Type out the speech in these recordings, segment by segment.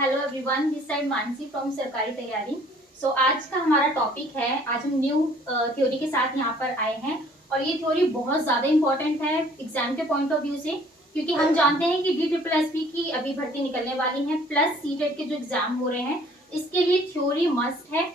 Hello everyone, this side Mansi from सरकारी तैयारी। आज का हमारा टॉपिक है, आज हम न्यू थ्योरी के साथ यहाँ पर आए हैं और ये थ्योरी बहुत ज़्यादा इंपॉर्टेंट है एग्जाम के पॉइंट ऑफ व्यू से, क्योंकि हम जानते हैं कि DSSB की अभी भर्ती निकलने वाली है, प्लस सीटेट के जो एग्जाम हो रहे हैं, इसके लिए थ्योरी मस्ट है।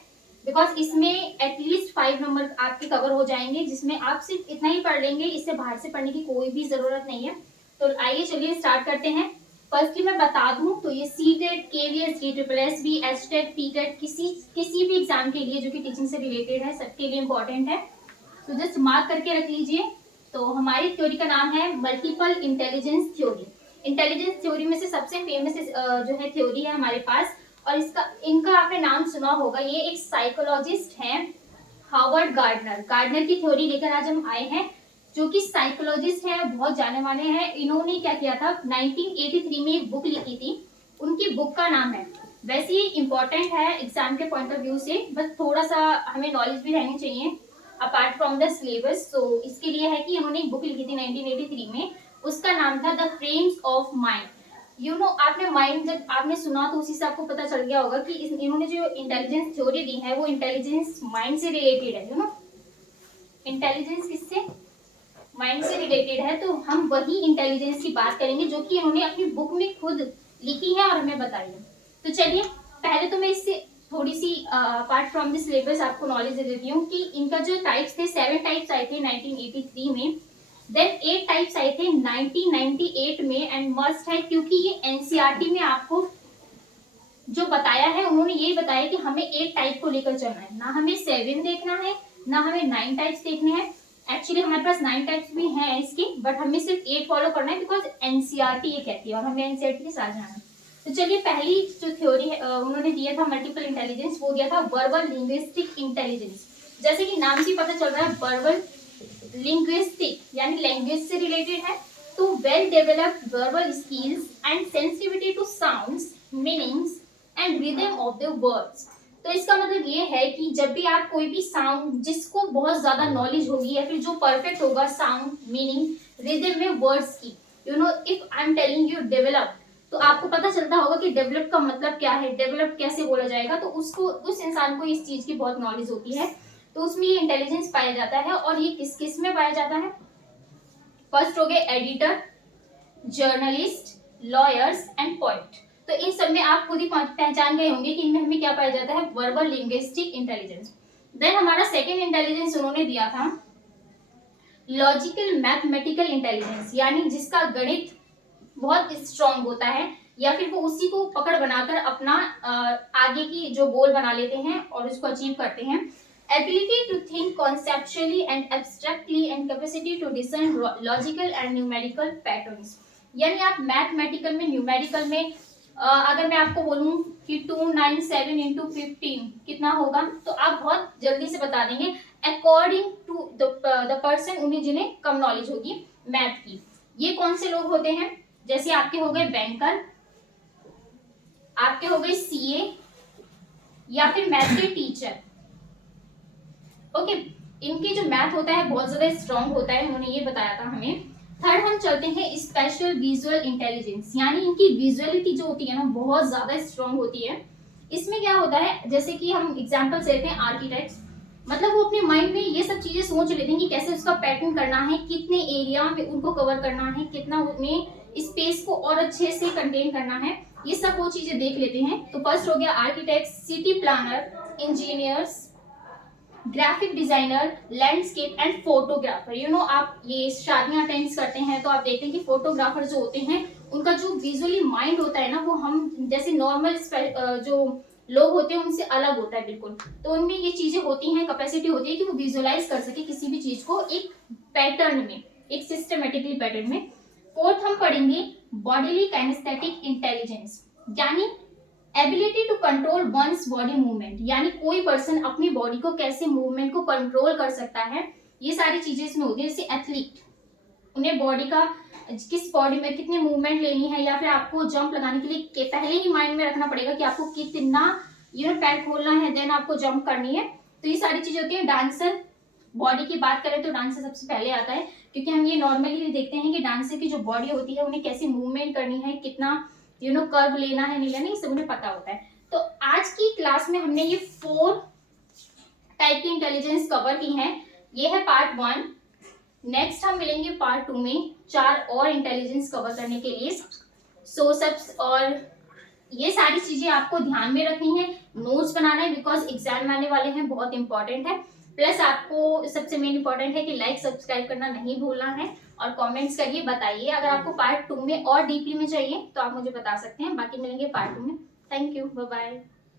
बिकॉज इसमें एटलीस्ट 5 नंबर आपके कवर हो जाएंगे, जिसमें आप सिर्फ इतना ही पढ़ लेंगे, इससे बाहर से पढ़ने की कोई भी ज़रूरत नहीं है। तो आइए चलिए स्टार्ट करते हैं। फर्स्टली मैं बता दूं तो ये CTET, KVS, DSSB, HTET, PTET किसी भी एग्जाम के लिए जो कि टीचिंग से रिलेटेड है, सबके लिए इंपॉर्टेंट है। तो जस्ट मार्क करके रख लीजिए। तो हमारी थ्योरी का नाम है multiple intelligence theory. Intelligence theory में से सबसे फेमस जो है थ्योरी है हमारे पास, और इनका आपने नाम सुना होगा। ये एक साइकोलॉजिस्ट हैं, हावर्ड गार्डनर। गार्डनर की थ्योरी लेकर आज हम आए हैं, जो कि साइकोलॉजिस्ट हैं, बहुत जाने माने हैं। इन्होंने क्या किया था, 1983 में एक बुक लिखी थी, उनकी बुक का नाम है, वैसे ही इंपॉर्टेंट है एग्जाम के पॉइंट ऑफ व्यू से, बस थोड़ा सा हमें नॉलेज भी रहनी चाहिए अपार्ट फ्रॉम द सिलेबस। तो इसके लिए है कि इन्होंने एक बुक लिखी थी 1983 में, उसका नाम था द फ्रेम्स ऑफ माइंड। आपने माइंड जब आपने सुना तो उसी से आपको पता चल गया होगा कि इन्होंने जो इंटेलिजेंस थ्योरी दी है वो इंटेलिजेंस माइंड से रिलेटेड है। इंटेलिजेंस किससे, माइंड से रिलेटेड है। तो हम वही इंटेलिजेंस की बात करेंगे जो कि इन्होंने अपनी बुक में खुद लिखी है और हमें बताई है। तो चलिए पहले तो मैं इससे थोड़ी सी अपार्ट फ्रॉम द सिलेबस आपको नॉलेज दे देती हूँ कि इनका जो टाइप्स थे, 7 टाइप्स आए थे 1983 में, देन 8 टाइप्स आए थे 1998 में, एंड मस्ट है क्योंकि ये एनसीईआरटी में आपको जो बताया है, उन्होंने यही बताया कि हमें 8 टाइप को लेकर चलना है, ना हमें 7 देखना है, ना हमें 9 टाइप्स देखने हैं। एक्चुअली हमारे पास 9 टाइप्स भी हैं इसकी, बट हमें सिर्फ 8 फॉलो करना है बिकॉज एनसीईआरटी ये कहती है और हमें एनसीईआरटी के साथ जाना है। तो चलिए पहली जो थ्योरी है उन्होंने दिया था मल्टीपल इंटेलिजेंस, वो दिया था वर्बल लिंग्विस्टिक इंटेलिजेंस। जैसे कि नाम से पता चल रहा है, वर्बल लिंग्विस्टिक यानी लैंग्वेज से रिलेटेड है। तो well developed verbal skills and sensitivity to sounds, meanings and rhythm of the words. तो इसका मतलब ये है कि जब भी आप कोई भी साउंड, जिसको बहुत ज्यादा नॉलेज होगी या फिर जो परफेक्ट होगा साउंड, मीनिंग, रिदम में वर्ड्स की, if I am telling you develop, तो आपको पता चलता होगा कि डेवलप का मतलब क्या है, डेवलप कैसे बोला जाएगा। तो उस इंसान को इस चीज की बहुत नॉलेज होती है, तो उसमें ये इंटेलिजेंस पाया जाता है। और ये किस किस में पाया जाता है? फर्स्ट हो गए editor, journalist, lawyers and poet. तो इन सब में आप खुद ही पहचान गए होंगे कि इनमें हमें क्या पाया जाता है, वर्बल लिंग्विस्टिक इंटेलिजेंस। देन हमारा सेकेंड इंटेलिजेंस उन्होंने दिया था लॉजिकल मैथमेटिकल इंटेलिजेंस, यानी जिसका गणित बहुत स्ट्रांग होता है, या फिर वो उसी को पकड़ बनाकर अपना आगे की जो गोल बना लेते हैं और उसको अचीव करते हैं। Ability to think conceptually and abstractly and capacity to discern logical and numerical patterns. यानी आप मैथमेटिकल में, न्यूमेरिकल में अगर मैं आपको बोलूं कि 297 इंटू 15 कितना होगा, तो आप बहुत जल्दी से बता देंगे अकॉर्डिंग टू द पर्सन, उन्हें जिन्हें कम नॉलेज होगी मैथ की। ये कौन से लोग होते हैं? जैसे आपके हो गए बैंकर, आपके हो गए सीए, या फिर मैथ के टीचर। ओके, इनके जो मैथ होता है बहुत ज्यादा स्ट्रांग होता है, उन्होंने ये बताया था हमें। थर्ड हम चलते हैं स्पेशल विजुअल इंटेलिजेंस, यानी इनकी विजुअलिटी जो होती है ना बहुत ज्यादा स्ट्रांग होती है। इसमें क्या होता है, जैसे कि हम एग्जांपल्स लेते हैं आर्किटेक्ट्स, मतलब वो अपने माइंड में ये सब चीजें सोच लेते हैं कि कैसे उसका पैटर्न करना है, कितने एरिया में उनको कवर करना है, कितना उन्हें स्पेस को और अच्छे से कंटेन करना है, ये सब वो चीजें देख लेते हैं। तो फर्स्ट हो गया architect, city planner, engineers, graphic designer, landscape and photographer. आप ये शादियां अटेंड करते हैं तो आप देखते हैं कि फोटोग्राफर जो होते हैं उनका जो विजुअली माइंड होता है ना, वो हम जैसे नॉर्मल जो लोग होते हैं उनसे अलग होता है बिल्कुल। तो उनमें ये चीजें होती हैं, कैपेसिटी होती है कि वो विजुअलाइज कर सके किसी भी चीज को एक पैटर्न में, एक सिस्टमेटिकली पैटर्न में। फोर्थ हम पढ़ेंगे बॉडीली काइनेस्थेटिक इंटेलिजेंस, यानी ability to control one's body movement, यानी कोई पर्सन अपनी बॉडी को कैसे मूवमेंट को कंट्रोल कर सकता है, ये सारी चीजें इसमें होती है। जैसे एथलीट, उन्हें बॉडी का किस बॉडी में कितनी मूवमेंट लेनी है, या फिर आपको जंप लगाने के लिए पहले ही माइंड में रखना पड़ेगा कि आपको कितना पैर खोलना है, देन आपको जंप करनी है। तो ये सारी चीजें होती है। डांसर, बॉडी की बात करें तो डांसर सबसे पहले आता है, क्योंकि हम ये नॉर्मली देखते हैं कि डांसर की जो बॉडी होती है उन्हें कैसी मूवमेंट करनी है, कितना कर्व लेना है नहीं लेना, ये सब उन्हें पता होता है। तो आज की क्लास में हमने ये 4 टाइप की इंटेलिजेंस कवर की हैं। ये है पार्ट 1। नेक्स्ट हम मिलेंगे पार्ट 2 में 4 और इंटेलिजेंस कवर करने के लिए। सो सब और ये सारी चीजें आपको ध्यान में रखनी है, नोट्स बनाना है, बिकॉज एग्जाम आने वाले हैं, बहुत इंपॉर्टेंट है। प्लस आपको सबसे मेन इंपॉर्टेंट है कि लाइक सब्सक्राइब करना नहीं भूलना है, और कमेंट्स करिए, बताइए अगर आपको पार्ट 2 में और डीपली में चाहिए तो आप मुझे बता सकते हैं। बाकी मिलेंगे पार्ट 2 में। Thank you, bye bye.